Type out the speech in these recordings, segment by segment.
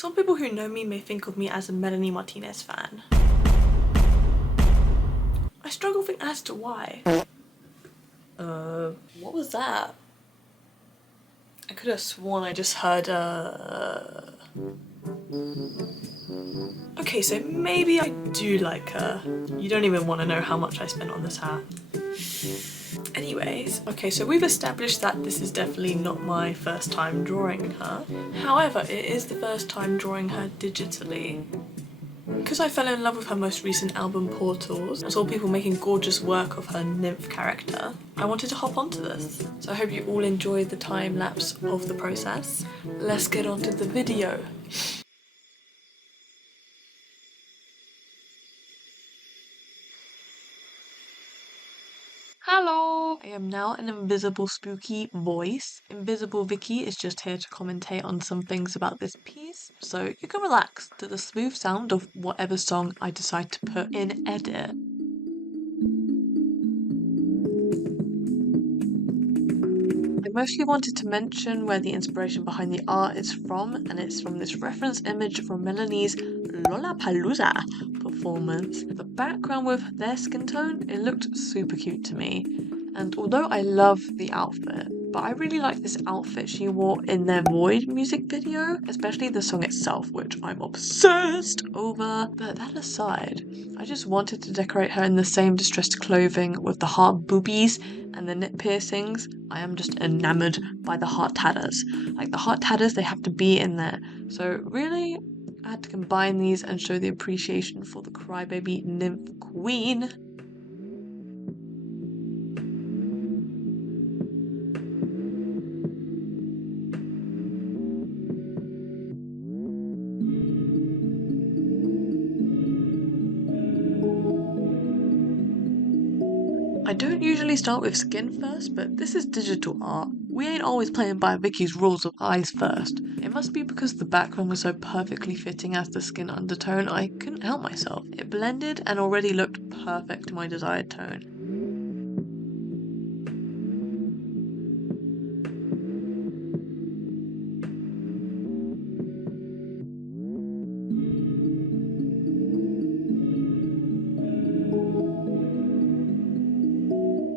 Some people who know me may think of me as a Melanie Martinez fan. I struggle think as to why. What was that? I could have sworn I just heard Okay, so maybe I do like her. You don't even want to know how much I spent on this hat. Anyways, okay, so we've established that this is definitely not my first time drawing her. However, it is the first time drawing her digitally. Because I fell in love with her most recent album Portals and saw people making gorgeous work of her nymph character, I wanted to hop onto this. So I hope you all enjoyed the time lapse of the process. Let's get on to the video. Hello! I am now an invisible spooky voice. Invisible Vicky is just here to commentate on some things about this piece, so you can relax to the smooth sound of whatever song I decide to put in edit. I mostly wanted to mention where the inspiration behind the art is from, and it's from this reference image from Melanie's Lollapalooza performance. The background with their skin tone, it looked super cute to me. And although I love the outfit, but I really like this outfit she wore in their Void music video, especially the song itself, which I'm obsessed over. But that aside, I just wanted to decorate her in the same distressed clothing with the heart boobies and the nip piercings. I am just enamored by the heart tatters. Like the heart tatters, they have to be in there. So really, I had to combine these and show the appreciation for the crybaby nymph queen. I don't usually start with skin first, but this is digital art. We ain't always playing by Vicky's rules of eyes first. It must be because the background was so perfectly fitting as the skin undertone, I couldn't help myself. It blended and already looked perfect to my desired tone.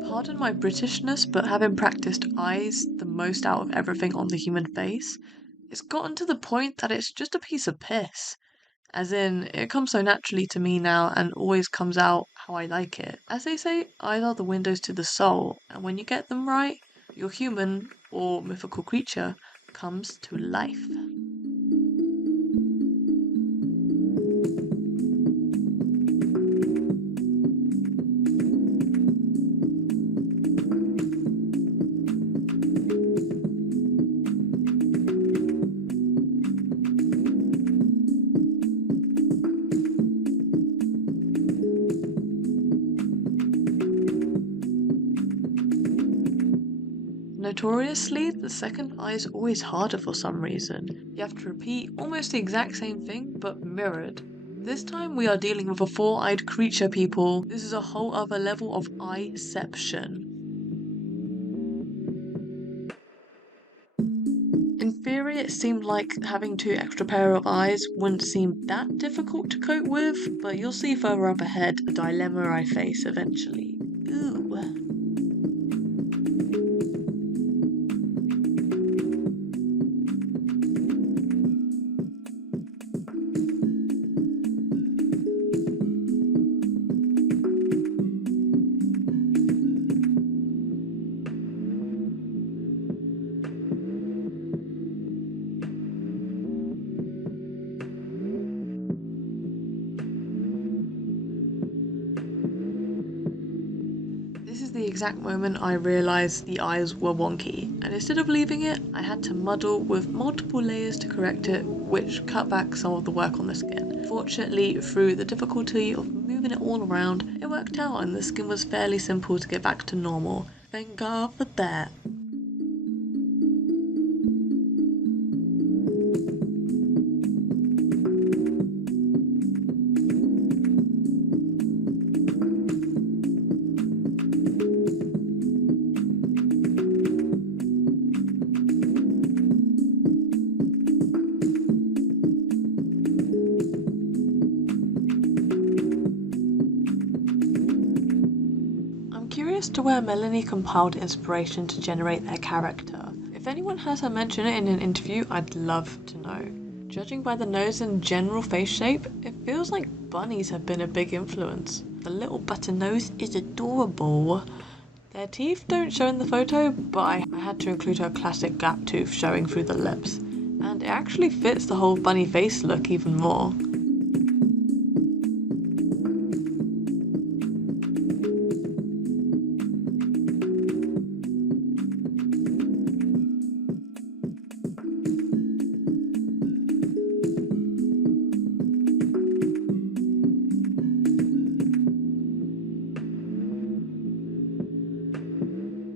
Pardon my Britishness, but having practiced eyes the most out of everything on the human face, it's gotten to the point that it's just a piece of piss. As in, it comes so naturally to me now and always comes out how I like it. As they say, eyes are the windows to the soul, and when you get them right, your human, or mythical creature, comes to life. Notoriously, the second eye is always harder for some reason. You have to repeat almost the exact same thing, but mirrored. This time we are dealing with a four-eyed creature, people. This is a whole other level of eyeception. In theory, it seemed like having 2 extra pair of eyes wouldn't seem that difficult to cope with, but you'll see further up ahead the dilemma I face eventually. Ooh. This is the exact moment I realised the eyes were wonky, and instead of leaving it, I had to muddle with multiple layers to correct it, which cut back some of the work on the skin. Fortunately, through the difficulty of moving it all around, it worked out and the skin was fairly simple to get back to normal. Thank God for that. to where Melanie compiled inspiration to generate their character. If anyone has her mention it in an interview, I'd love to know. Judging by the nose and general face shape, it feels like bunnies have been a big influence. The little button nose is adorable. Their teeth don't show in the photo, but I had to include her classic gap tooth showing through the lips. And it actually fits the whole bunny face look even more.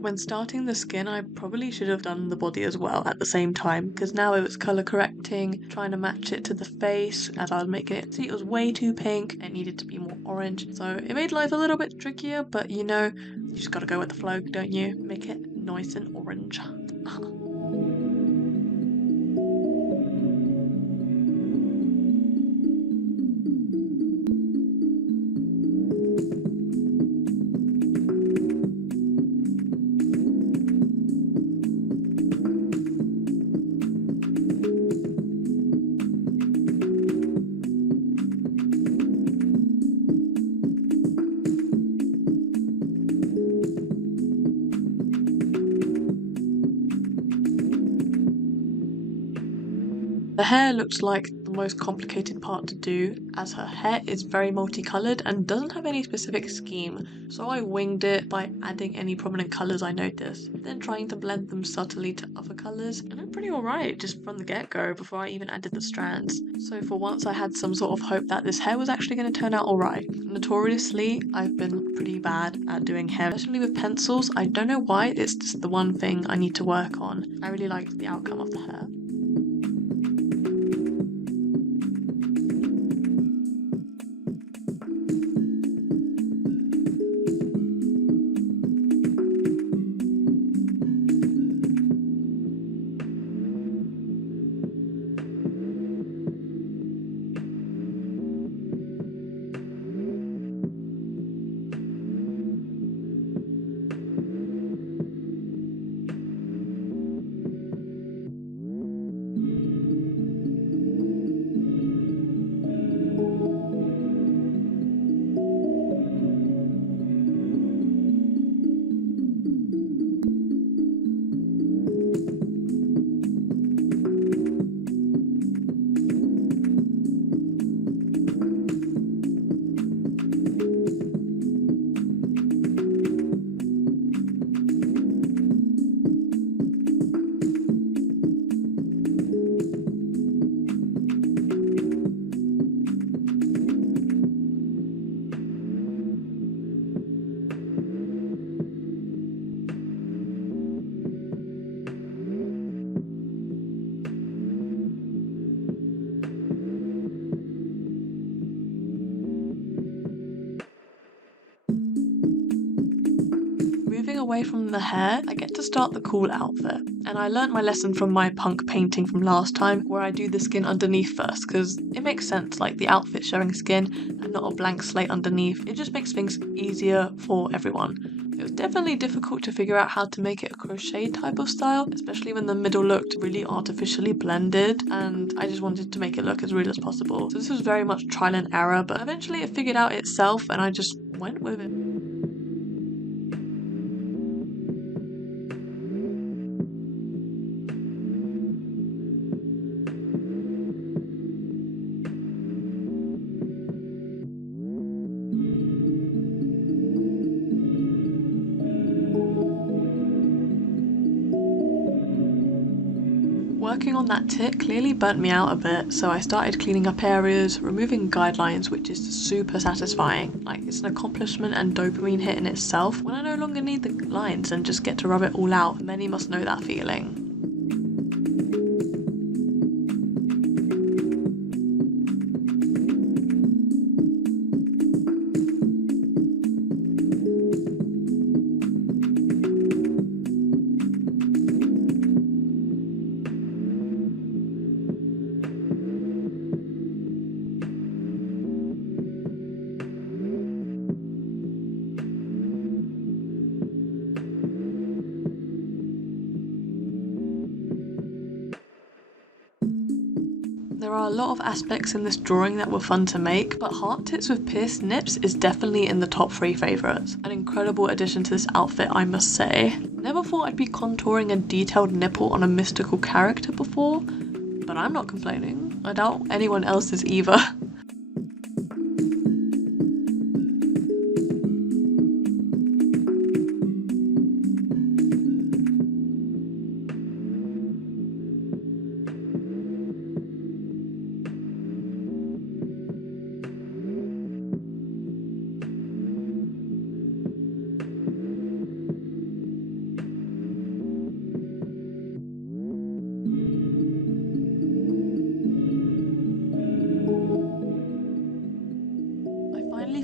When starting the skin, I probably should have done the body as well at the same time, because now it was colour correcting, trying to match it to the face as I was making it. See, it was way too pink, it needed to be more orange, so it made life a little bit trickier, but you know, you just gotta go with the flow, don't you? Make it nice and orange. The hair looked like the most complicated part to do, as her hair is very multicoloured and doesn't have any specific scheme, so I winged it by adding any prominent colours I noticed, then trying to blend them subtly to other colours, and I'm pretty alright just from the get-go before I even added the strands. So for once I had some sort of hope that this hair was actually going to turn out alright. Notoriously, I've been pretty bad at doing hair, especially with pencils. I don't know why, it's just the one thing I need to work on. I really liked the outcome of the hair. Moving away from the hair, I get to start the cool outfit. And I learnt my lesson from my punk painting from last time, where I do the skin underneath first, because it makes sense, like the outfit showing skin and not a blank slate underneath. It just makes things easier for everyone. It was definitely difficult to figure out how to make it a crochet type of style, especially when the middle looked really artificially blended, and I just wanted to make it look as real as possible. So this was very much trial and error, but eventually it figured out itself and I just went with it. Working on that tit clearly burnt me out a bit, so I started cleaning up areas, removing guidelines, which is super satisfying. Like, it's an accomplishment and dopamine hit in itself when I no longer need the lines and just get to rub it all out. Many must know that feeling. There are a lot of aspects in this drawing that were fun to make, but heart tips with pierced nips is definitely in the top 3 favourites. An incredible addition to this outfit, I must say. Never thought I'd be contouring a detailed nipple on a mystical character before, but I'm not complaining. I doubt anyone else is either.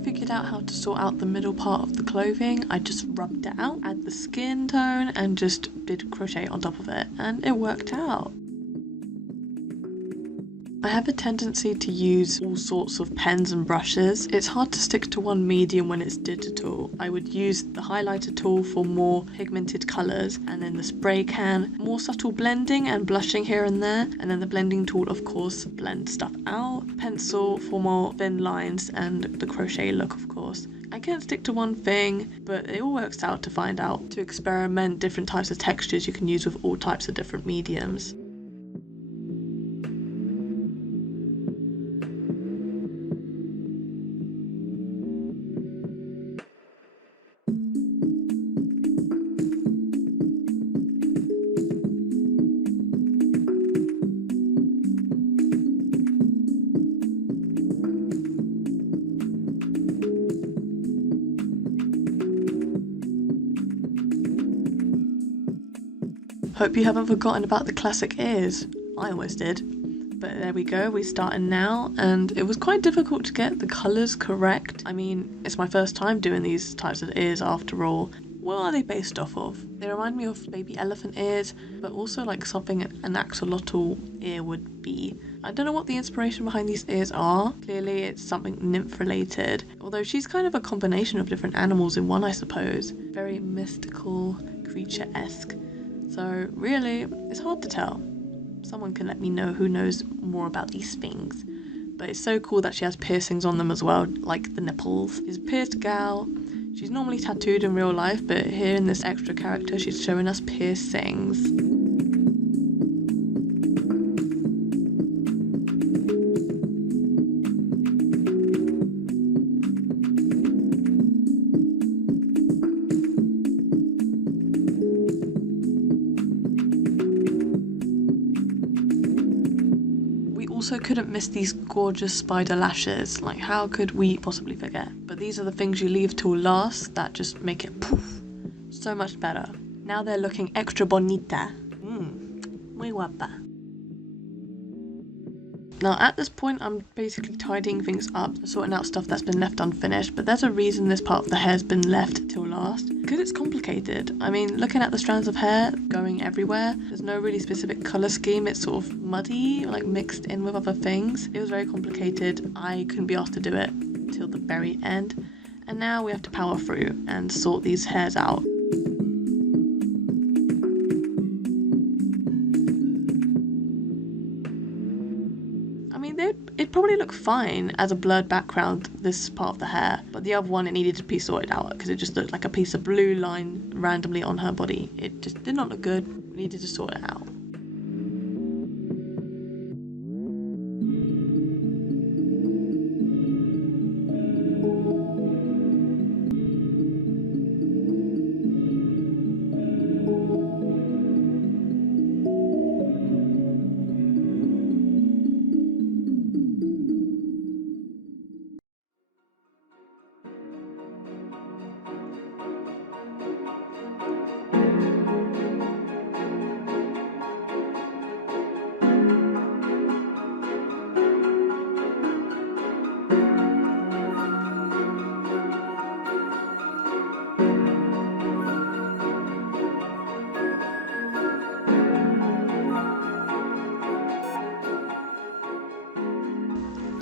Figured out how to sort out the middle part of the clothing. I just rubbed it out, add the skin tone, and just did crochet on top of it, and it worked out. I have a tendency to use all sorts of pens and brushes. It's hard to stick to one medium when it's digital. I would use the highlighter tool for more pigmented colours, and then the spray can, more subtle blending and blushing here and there, and then the blending tool, of course, blend stuff out, pencil for more thin lines, and the crochet look, of course. I can't stick to one thing, but it all works out to find out, to experiment different types of textures you can use with all types of different mediums. Hope you haven't forgotten about the classic ears. I always did. But there we go, we started now, and it was quite difficult to get the colours correct. I mean, it's my first time doing these types of ears after all. What are they based off of? They remind me of baby elephant ears, but also like something an axolotl ear would be. I don't know what the inspiration behind these ears are. Clearly it's something nymph related, although she's kind of a combination of different animals in one, I suppose. Very mystical, creature-esque. So really, it's hard to tell. Someone can let me know who knows more about these things. But it's so cool that she has piercings on them as well, like the nipples. She's a pierced gal. She's normally tattooed in real life, but here in this extra character, she's showing us piercings. Also couldn't miss these gorgeous spider lashes. Like, how could we possibly forget? But these are the things you leave till last that just make it poof, so much better. Now they're looking extra bonita. Muy guapa. Now at this point I'm basically tidying things up, sorting out stuff that's been left unfinished, but there's a reason this part of the hair's been left till last. Because it's complicated. I mean, looking at the strands of hair going everywhere, there's no really specific colour scheme, it's sort of muddy, like mixed in with other things. It was very complicated, I couldn't be asked to do it till the very end. And now we have to power through and sort these hairs out. It'd probably look fine as a blurred background, this part of the hair, but the other one, it needed to be sorted out because it just looked like a piece of blue line randomly on her body. It just did not look good. We needed to sort it out.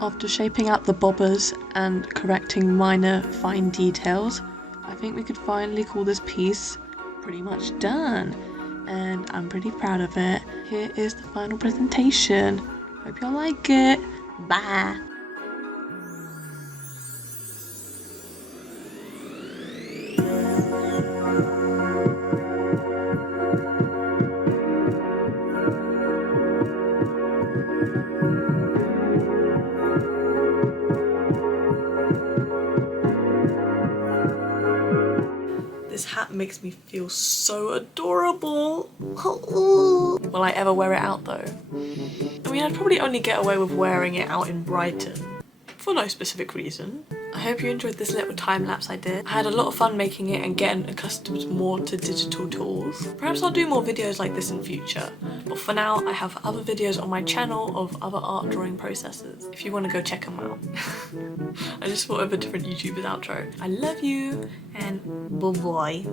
After shaping out the bobbers and correcting minor fine details, I think we could finally call this piece pretty much done, and I'm pretty proud of it. Here is the final presentation. Hope y'all like it. Bye. This hat makes me feel so adorable. Will I ever wear it out though? I mean, I'd probably only get away with wearing it out in Brighton for no specific reason. I hope you enjoyed this little time lapse I did. I had a lot of fun making it and getting accustomed more to digital tools. Perhaps I'll do more videos like this in future, but for now I have other videos on my channel of other art drawing processes if you want to go check them out. I just thought of a different YouTuber's outro. I love you and bye bye.